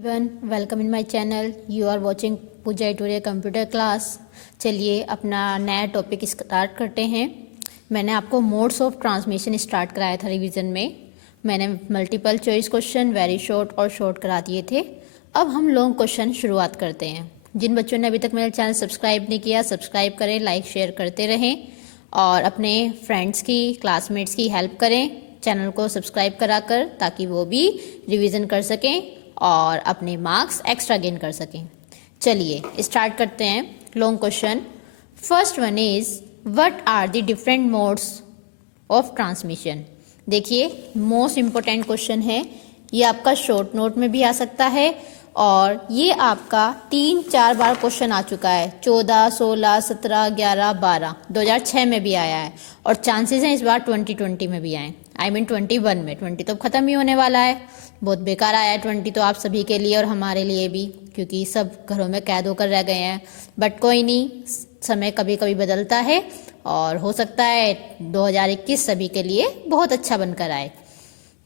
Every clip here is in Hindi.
Everyone, welcome in my channel. You are watching Pooja tutorial computer class. चलिए अपना नया टॉपिक स्टार्ट करते हैं। मैंने आपको मोड्स ऑफ ट्रांसमिशन स्टार्ट कराया था रिवीजन में। मैंने multiple choice question, very short और शॉर्ट करा दिए थे। अब हम लॉन्ग क्वेश्चन शुरुआत करते हैं। जिन बच्चों ने अभी तक मेरा चैनल सब्सक्राइब नहीं किया, सब्सक्राइब करें, लाइक शेयर करते रहें और अपने फ्रेंड्स की, क्लासमेट्स की हेल्प करें चैनल को सब्सक्राइब कराकर, ताकि वो भी रिवीजन कर सकें और अपने मार्क्स एक्स्ट्रा गेन कर सकें। चलिए स्टार्ट करते हैं long question. First one is what are the different modes of transmission. देखिए मोस्ट इम्पोर्टेंट क्वेश्चन है ये, आपका शॉर्ट नोट में भी आ सकता है और ये आपका 3-4 बार क्वेश्चन आ चुका है। 14, 16, 17, 11, 12 2006 में भी आया है और चांसेस हैं इस बार 2020 में भी आए। आई मीन 21 में। 20 तो खत्म ही होने वाला है, बहुत बेकार आया है 20 तो आप सभी के लिए और हमारे लिए भी, क्योंकि सब घरों में कैद होकर रह गए हैं। बट कोई नहीं, समय कभी कभी बदलता है और हो सकता है 2021 सभी के लिए बहुत अच्छा बनकर आए।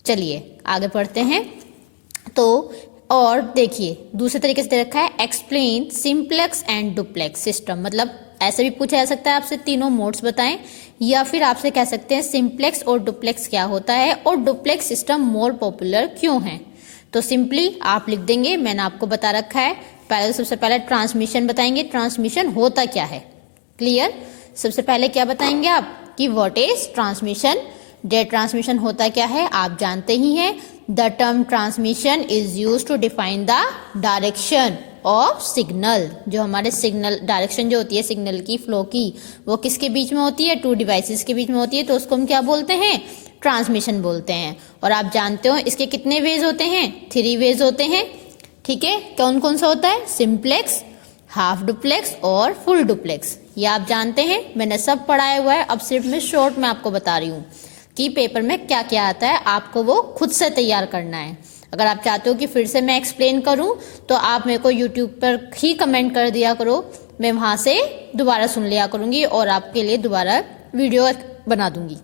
चलिए आगे पढ़ते हैं। तो और देखिए दूसरे तरीके से दे रखा है explain simplex and duplex system. मतलब ऐसे भी पूछा जा सकता है आपसे तीनों मोड्स बताएं, या फिर आपसे कह सकते हैं सिंप्लेक्स और डुप्लेक्स क्या होता है और डुप्लेक्स सिस्टम मोर पॉपुलर क्यों है। तो सिंपली आप लिख देंगे, मैंने आपको बता रखा है। पहले सबसे पहले ट्रांसमिशन बताएंगे, ट्रांसमिशन होता क्या है। क्लियर। सबसे पहले क्या बताएंगे आप कि what is transmission. The transmission होता क्या है आप जानते ही हैं। The term transmission is used to define the direction of signal. जो हमारे सिग्नल डायरेक्शन जो होती है सिग्नल की फ्लो की, वो किसके बीच में होती है, 2 डिवाइसेस के बीच में होती है, तो उसको हम क्या बोलते हैं, ट्रांसमिशन बोलते हैं। और आप जानते हो इसके कितने वेज होते हैं, 3 वेज होते हैं। ठीक है, कौन कौन सा होता है, सिंप्लेक्स, हाफ डुप्लेक्स और फुल डुप्लेक्स। ये आप जानते हैं, मैंने सब पढ़ाया हुआ है। अब सिर्फ मैं शॉर्ट में आपको बता रही हूँ कि पेपर में क्या क्या आता है, आपको वो खुद से तैयार करना है। अगर आप चाहते हो कि फिर से मैं एक्सप्लेन करूं तो आप मेरे को यूट्यूब पर ही कमेंट कर दिया करो, मैं वहां से दोबारा सुन लिया करूंगी और आपके लिए दोबारा वीडियो बना दूंगी।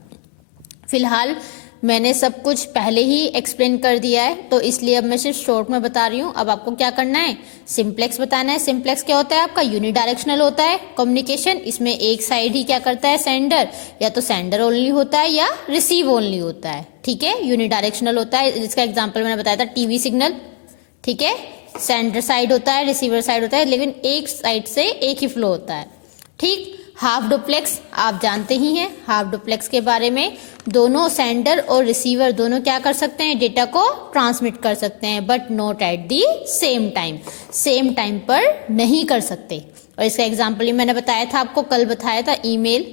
फिलहाल मैंने सब कुछ पहले ही एक्सप्लेन कर दिया है, तो इसलिए अब मैं सिर्फ शॉर्ट में बता रही हूँ। अब आपको क्या करना है, सिंप्लेक्स बताना है। सिंप्लेक्स क्या होता है आपका, यूनिडायरेक्शनल होता है कम्युनिकेशन। इसमें एक साइड ही क्या करता है, सेंडर, या तो सेंडर ओनली होता है या रिसीव ओनली होता है। ठीक है, यूनिडायरेक्शनल होता है। जिसका एग्जाम्पल मैंने बताया था टीवी सिग्नल। ठीक है, सेंडर साइड होता है, रिसीवर साइड होता है, लेकिन एक साइड से एक ही फ्लो होता है। ठीक। हाफ डुप्लेक्स आप जानते ही हैं, हाफ डुप्लेक्स के बारे में। दोनों सेंडर और रिसीवर दोनों क्या कर सकते हैं, डेटा को ट्रांसमिट कर सकते हैं, but not at the same time. Same time पर नहीं कर सकते। और इसका एग्जाम्पल ही मैंने बताया था आपको, कल बताया था, ईमेल।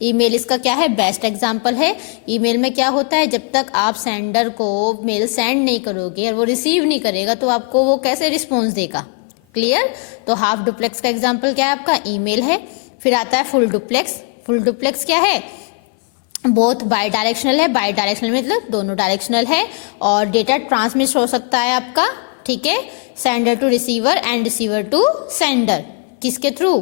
ईमेल इसका क्या है, बेस्ट एग्जाम्पल है। ईमेल में क्या होता है, जब तक आप सेंडर को मेल सेंड नहीं करोगे और वो रिसीव नहीं करेगा तो आपको वो कैसे रिस्पॉन्स देगा। क्लियर। तो हाफ डुप्लेक्स का एग्जाम्पल क्या है आपका, ईमेल है। फिर आता है फुल डुप्लेक्स। फुल डुप्लेक्स क्या है, बोथ बाई डायरेक्शनल है। बाई डायरेक्शनल मतलब दोनों डायरेक्शनल है और डेटा ट्रांसमिट हो सकता है आपका। ठीक है, sender to receiver and receiver to sender. किसके थ्रू,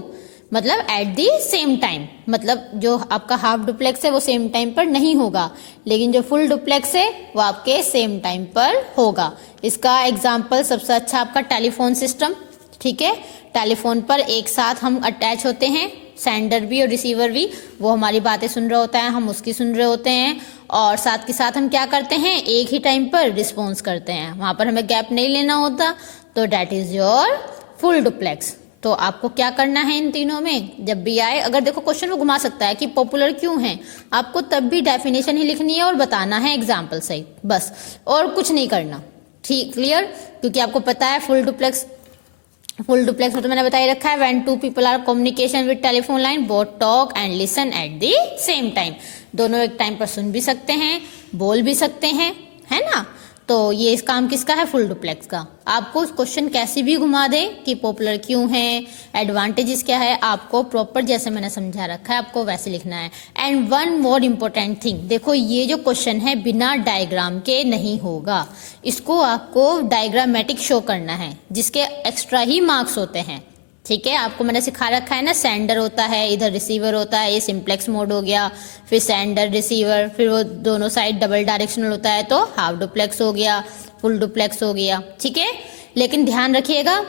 मतलब एट दी सेम टाइम। मतलब जो आपका हाफ डुप्लेक्स है वो सेम टाइम पर नहीं होगा, लेकिन जो फुल डुप्लेक्स है वो आपके सेम टाइम पर होगा। इसका एग्जाम्पल सबसे अच्छा आपका टेलीफोन सिस्टम। ठीक है, टेलीफोन पर एक साथ हम अटैच होते हैं, सेंडर भी और रिसीवर भी। वो हमारी बातें सुन रहा होता है, हम उसकी सुन रहे होते हैं, और साथ के साथ हम क्या करते हैं, एक ही टाइम पर रिस्पॉन्स करते हैं। वहां पर हमें गैप नहीं लेना होता, तो that is your full duplex. तो आपको क्या करना है इन तीनों में, जब भी आए, अगर देखो क्वेश्चन वो घुमा सकता है कि पॉपुलर क्यों है, आपको तब भी डेफिनेशन ही लिखनी है और बताना है एग्जाम्पल सही, बस, और कुछ नहीं करना। ठीक, क्लियर। क्योंकि आपको पता है फुल डुप्लेक्स में तो मैंने बताई रखा है, when 2 people are communication with telephone line both talk and listen at the same time. दोनों एक टाइम पर सुन भी सकते हैं, बोल भी सकते हैं, है ना। तो ये इस काम किसका है, फुल डुप्लेक्स का। आपको क्वेश्चन कैसे भी घुमा दे कि पॉपुलर क्यों है, एडवांटेजेस क्या है, आपको प्रॉपर जैसे मैंने समझा रखा है आपको वैसे लिखना है। And one more important thing, देखो ये जो क्वेश्चन है बिना डायग्राम के नहीं होगा, इसको आपको डायग्रामेटिक शो करना है, जिसके एक्स्ट्रा ही मार्क्स होते हैं। ठीक है, आपको मैंने सिखा रखा है ना, सेंडर होता है, इधर रिसीवर होता है, ये सिंप्लेक्स मोड हो गया, फिर सेंडर रिसीवर, फिर वो दोनों साइड डबल डायरेक्शनल होता है तो हाफ डुप्लेक्स हो गया, फुल डुप्लेक्स हो गया। ठीक है, लेकिन ध्यान रखिएगा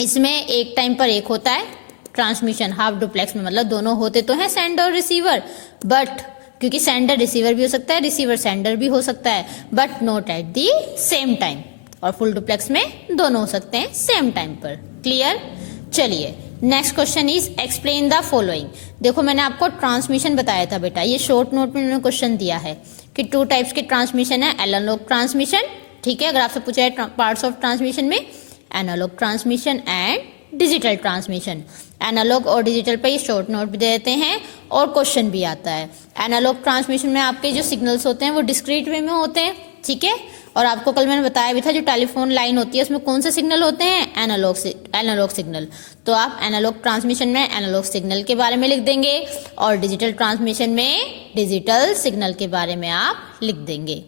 इसमें एक टाइम पर एक होता है ट्रांसमिशन हाफ डुप्लेक्स में, मतलब दोनों होते तो हैं सेंडर और रिसीवर, बट क्योंकि सेंडर रिसीवर भी हो सकता है, रिसीवर सेंडर भी हो सकता है, but not at the same time. और फुल डुप्लेक्स में दोनों हो सकते हैं सेम टाइम पर। क्लियर? चलिए next question is explain the following. देखो मैंने आपको ट्रांसमिशन बताया था बेटा, ये शॉर्ट नोट में मैंने क्वेश्चन दिया है कि 2 टाइप्स की ट्रांसमिशन है, एनालॉग ट्रांसमिशन, ठीक है, अगर आपसे पूछा है पार्ट्स ऑफ ट्रांसमिशन में, analogue transmission and digital transmission. Analogue और डिजिटल पे शॉर्ट नोट भी दे देते हैं और क्वेश्चन भी आता है। एनालॉग ट्रांसमिशन में आपके जो सिग्नल्स होते हैं वो डिस्क्रीट वे में होते हैं, ठीक है, और आपको कल मैंने बताया भी था जो टेलीफोन लाइन होती है उसमें कौन से सिग्नल होते हैं, एनालॉग सिग्नल। तो आप एनालॉग ट्रांसमिशन में एनालॉग सिग्नल के बारे में लिख देंगे और डिजिटल ट्रांसमिशन में डिजिटल सिग्नल के बारे में आप लिख देंगे।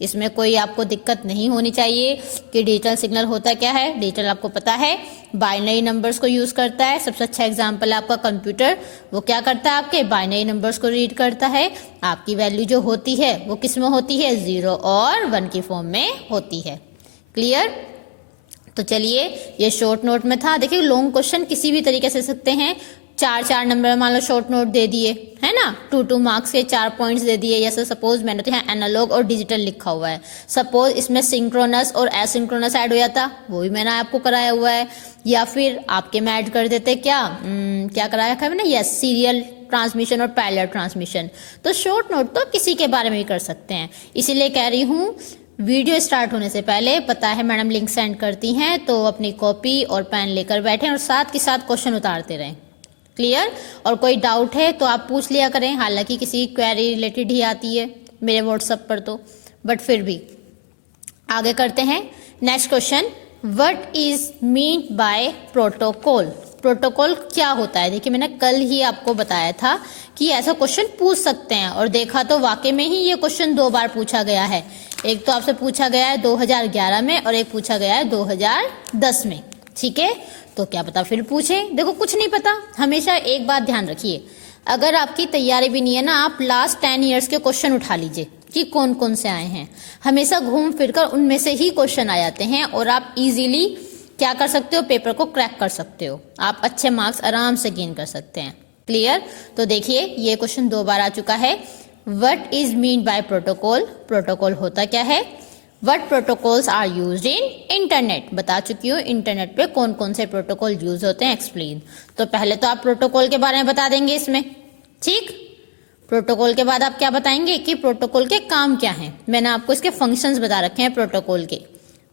इसमें कोई आपको दिक्कत नहीं होनी चाहिए कि डिजिटल सिग्नल होता क्या है। डिजिटल आपको पता है बाइनरी नंबर्स को यूज करता है, सबसे अच्छा एग्जांपल है आपका कंप्यूटर, वो क्या करता है आपके बाइनरी नंबर्स को रीड करता है। आपकी वैल्यू जो होती है वो किस में होती है, 0 और 1 की फॉर्म में होती है। क्लियर? तो चलिए ये शॉर्ट नोट में था। देखिए लॉन्ग क्वेश्चन किसी भी तरीके से सकते हैं, 4 नंबर मान लो शॉर्ट नोट दे दिए है ना, 2 मार्क्स के 4 पॉइंट्स दे दिए। जैसे सपोज मैंने तो यहाँ एनालॉग और डिजिटल लिखा हुआ है, सपोज इसमें सिंक्रोनस और एसिंक्रोनस ऐड हो जाता, वो भी मैंने आपको कराया हुआ है, या फिर आपके में ऐड कर देते क्या कराया था मैंने, यस, सीरियल ट्रांसमिशन और पैरेलल ट्रांसमिशन। तो शॉर्ट नोट तो किसी के बारे में भी कर सकते हैं, इसीलिए कह रही हूँ वीडियो स्टार्ट होने से पहले, पता है मैडम लिंक सेंड करती हैं, तो अपनी कॉपी और पेन लेकर बैठें और साथ के साथ क्वेश्चन उतारते रहें। क्लियर? और कोई डाउट है तो आप पूछ लिया करें, हालांकि किसी क्वेरी रिलेटेड ही आती है मेरे व्हाट्सएप पर तो, बट फिर भी आगे करते हैं। Next question, what is mean by protocol. Protocol क्या होता है? देखिए मैंने कल ही आपको बताया था कि ऐसा क्वेश्चन पूछ सकते हैं, और देखा तो वाकई में ही ये क्वेश्चन 2 बार पूछा गया है। एक तो आपसे पूछा गया है 2011 में और एक पूछा गया है 2010 में, ठीक है, तो क्या पता फिर पूछे। देखो कुछ नहीं पता, हमेशा एक बात ध्यान रखिए, अगर आपकी तैयारी भी नहीं है ना, आप लास्ट 10 ईयर्स के क्वेश्चन उठा लीजिए कि कौन कौन से आए हैं, हमेशा घूम फिरकर उनमें से ही क्वेश्चन आ जाते हैं और आप इजीली क्या कर सकते हो, पेपर को क्रैक कर सकते हो, आप अच्छे मार्क्स आराम से गेन कर सकते हैं। क्लियर? तो देखिए ये क्वेश्चन 2 बार आ चुका है। What is mean by protocol, protocol होता क्या है। What protocols are used in internet, बता चुकी हूँ इंटरनेट पे कौन कौन से प्रोटोकॉल यूज होते हैं, एक्सप्लेन। तो पहले तो आप प्रोटोकॉल के बारे में बता देंगे इसमें, ठीक। प्रोटोकॉल के बाद आप क्या बताएंगे कि प्रोटोकॉल के काम क्या हैं। मैंने आपको इसके फंक्शंस बता रखे हैं प्रोटोकॉल के,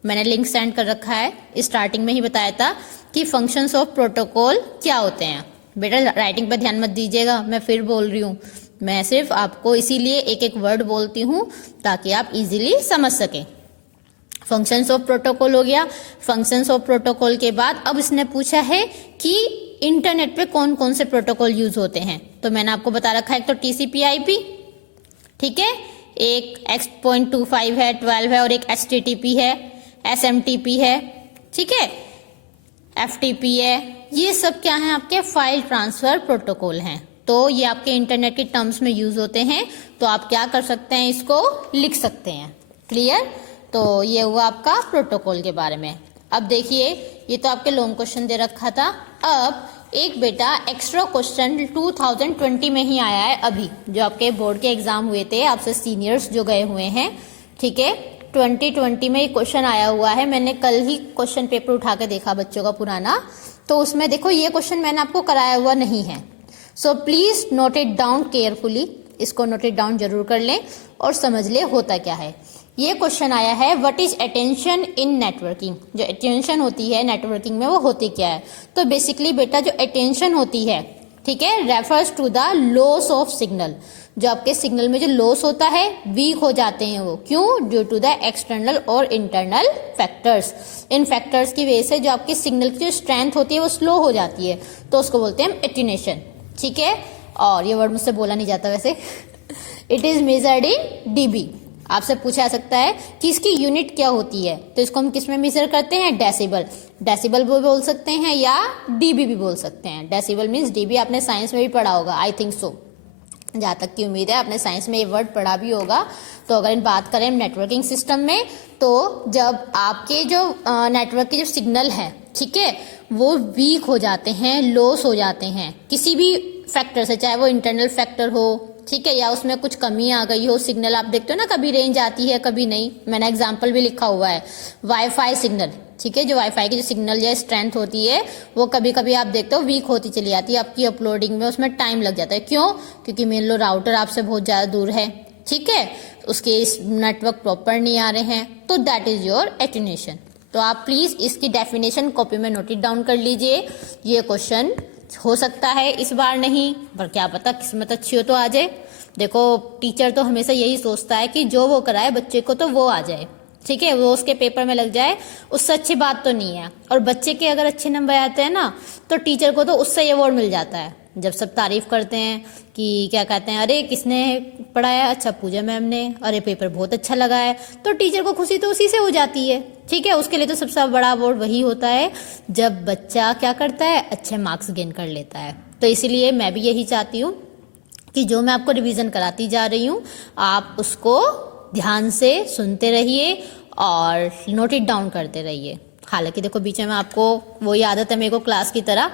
मैंने लिंक सेंड कर रखा है, स्टार्टिंग में ही बताया था कि फंक्शंस ऑफ प्रोटोकॉल क्या होते हैं। बेटा राइटिंग पर ध्यान मत दीजिएगा, मैं फिर बोल रही हूँ, मैं सिर्फ आपको इसीलिए एक एक वर्ड बोलती हूँ ताकि आप इजीली समझ सकें। फंक्शंस ऑफ प्रोटोकॉल हो गया। फंक्शंस ऑफ प्रोटोकॉल के बाद अब इसने पूछा है कि इंटरनेट पे कौन कौन से प्रोटोकॉल यूज होते हैं, तो मैंने आपको बता रखा है, एक तो TCP/IP, ठीक है, एक X.25 है, 12 है, और एक HTTP है, SMTP है, ठीक है, FTP है। ये सब क्या है, आपके फाइल ट्रांसफर प्रोटोकॉल हैं। तो ये आपके इंटरनेट के टर्म्स में यूज होते हैं, तो आप क्या कर सकते हैं, इसको लिख सकते हैं। क्लियर? तो ये हुआ आपका प्रोटोकॉल के बारे में। अब देखिए ये तो आपके लॉन्ग क्वेश्चन दे रखा था, अब एक बेटा एक्स्ट्रा क्वेश्चन 2020 में ही आया है, अभी जो आपके बोर्ड के एग्जाम हुए थे, आपसे सीनियर्स जो गए हुए हैं, ठीक है, 2020 में एक क्वेश्चन आया हुआ है। मैंने कल ही क्वेश्चन पेपर उठा के देखा बच्चों का पुराना, तो उसमें देखो ये क्वेश्चन मैंने आपको कराया हुआ नहीं है, so please note it down carefully, इसको नोट इट डाउन जरूर कर लें और समझ ले होता क्या है। ये क्वेश्चन आया है, what is attention in networking. जो अटेंशन होती है नेटवर्किंग में वो होती क्या है, तो बेसिकली बेटा जो अटेंशन होती है, ठीक है, refers to the loss of signal. जो आपके सिग्नल में जो लॉस होता है, वीक हो जाते हैं वो, क्यों, ड्यू टू द एक्सटर्नल और इंटरनल फैक्टर्स। इन फैक्टर्स की वजह से जो आपकी सिग्नल की जो स्ट्रेंथ होती है वो स्लो हो जाती है, तो उसको बोलते हैं एटेन्यूएशन, ठीक है। और ये वर्ड मुझसे बोला नहीं जाता वैसे it is measured in dB. आपसे पूछा जा सकता है कि इसकी यूनिट क्या होती है, तो इसको हम किस में मेजर करते हैं, डेसिबल। डेसिबल भी बोल सकते हैं या डीबी भी बोल सकते हैं। डेसिबल मीन्स डीबी, आपने साइंस में भी पढ़ा होगा, आई थिंक सो। जहाँ तक की उम्मीद है आपने साइंस में ये वर्ड पढ़ा भी होगा। तो अगर इन बात करें नेटवर्किंग सिस्टम में, तो जब आपके जो नेटवर्क के जो सिग्नल है, ठीक है, वो वीक हो जाते हैं, लॉस हो जाते हैं किसी भी फैक्टर से, चाहे वो इंटरनल फैक्टर हो, ठीक है, या उसमें कुछ कमी आ गई हो, सिग्नल आप देखते हो ना कभी रेंज आती है कभी नहीं। मैंने एग्जाम्पल भी लिखा हुआ है, वाईफाई सिग्नल, ठीक है, जो वाईफाई की जो सिग्नल या स्ट्रेंथ होती है वो कभी कभी आप देखते हो वीक होती चली जाती है, आपकी अपलोडिंग में उसमें टाइम लग जाता है। क्यों? क्योंकि मान लो राउटर आपसे बहुत ज़्यादा दूर है, ठीक है, उसके नेटवर्क प्रॉपर नहीं आ रहे हैं, तो दैट इज योर एटेन्यूएशन। तो आप प्लीज़ इसकी डेफिनेशन कॉपी में नोट डाउन कर लीजिए। ये क्वेश्चन हो सकता है इस बार नहीं, पर क्या पता किस्मत अच्छी हो तो आ जाए। देखो टीचर तो हमेशा यही सोचता है कि जो वो कराए बच्चे को तो वो आ जाए, ठीक है, वो उसके पेपर में लग जाए, उससे अच्छी बात तो नहीं है। और बच्चे के अगर अच्छे नंबर आते हैं ना, तो टीचर को तो उससे अवार्ड मिल जाता है। जब सब तारीफ करते हैं कि क्या कहते हैं, अरे किसने पढ़ाया, अच्छा पूजा मैम ने, अरे पेपर बहुत अच्छा लगा है, तो टीचर को खुशी तो उसी से हो जाती है, ठीक है। उसके लिए तो सबसे बड़ा अवार्ड वही होता है जब बच्चा क्या करता है, अच्छे मार्क्स गेन कर लेता है। तो इसीलिए मैं भी यही चाहती हूँ कि जो मैं आपको रिवीजन कराती जा रही हूँ आप उसको ध्यान से सुनते रहिए और नोट इट डाउन करते रहिए। हालांकि देखो बीच में आपको वही आदत है मेरे को क्लास की तरह,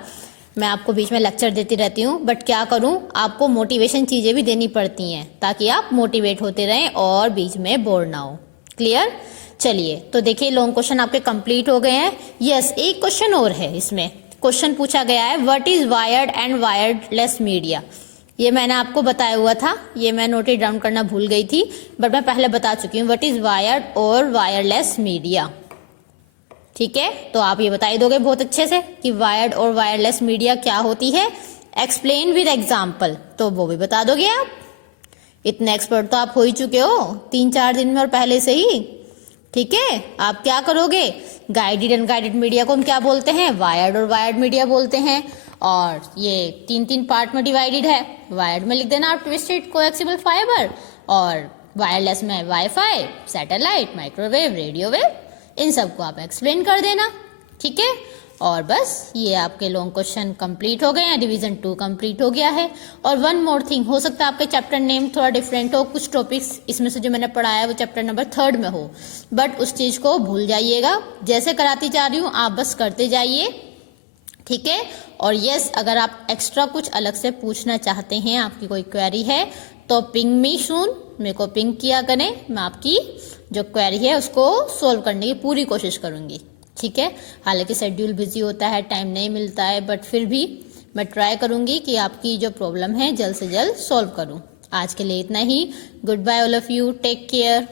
मैं आपको बीच में लेक्चर देती रहती हूँ, बट क्या करूँ, आपको मोटिवेशन चीज़ें भी देनी पड़ती हैं ताकि आप मोटिवेट होते रहें और बीच में बोर ना हो। क्लियर? चलिए, तो देखिए लॉन्ग क्वेश्चन आपके कंप्लीट हो गए हैं। यस, एक क्वेश्चन और है इसमें। क्वेश्चन पूछा गया है, what is wired and wireless media. ये मैंने आपको बताया हुआ था, ये मैं नोट डाउन करना भूल गई थी, बट मैं पहले बता चुकी हूँ, व्हाट इज वायर्ड और वायरलेस मीडिया, ठीक है। तो आप ये बता ही दोगे बहुत अच्छे से कि वायर्ड और वायरलेस मीडिया क्या होती है। एक्सप्लेन विद एग्जाम्पल, तो वो भी बता दोगे आप। इतने एक्सपर्ट तो आप हो ही चुके हो 3-4 दिन में और पहले से ही, ठीक है। आप क्या करोगे, गाइडेड एंड गाइडेड मीडिया को हम क्या बोलते हैं, वायर्ड और वायर्ड मीडिया बोलते हैं। और ये 3-3 पार्ट में डिवाइडेड है। वायर्ड में लिख देना आप ट्विस्टेड कोएक्सियल फाइबर, और वायरलेस में wifi, satellite, microwave, radio wave, इन सबको आप एक्सप्लेन कर देना, ठीक है। और बस ये आपके लॉन्ग क्वेश्चन कंप्लीट हो गए हैं, डिवीजन 2 कंप्लीट हो गया है। और वन मोर थिंग, हो सकता है आपके चैप्टर नेम थोड़ा डिफरेंट हो, कुछ टॉपिक्स इसमें से जो मैंने पढ़ाया है वो चैप्टर नंबर 3 में हो, बट उस चीज़ को भूल जाइएगा। जैसे कराती जा रही हूँ आप बस करते जाइए, ठीक है। और यस, अगर आप एक्स्ट्रा कुछ अलग से पूछना चाहते हैं, आपकी कोई क्वेरी है, तो पिंग मी सून, मेरे को पिंग किया करें, मैं आपकी जो क्वेरी है उसको सोल्व करने की पूरी कोशिश करूंगी, ठीक है। हालांकि शेड्यूल बिजी होता है, टाइम नहीं मिलता है, बट फिर भी मैं ट्राई करूंगी कि आपकी जो प्रॉब्लम है जल्द से जल्द सॉल्व करूं। आज के लिए इतना ही। Goodbye all of you, take care.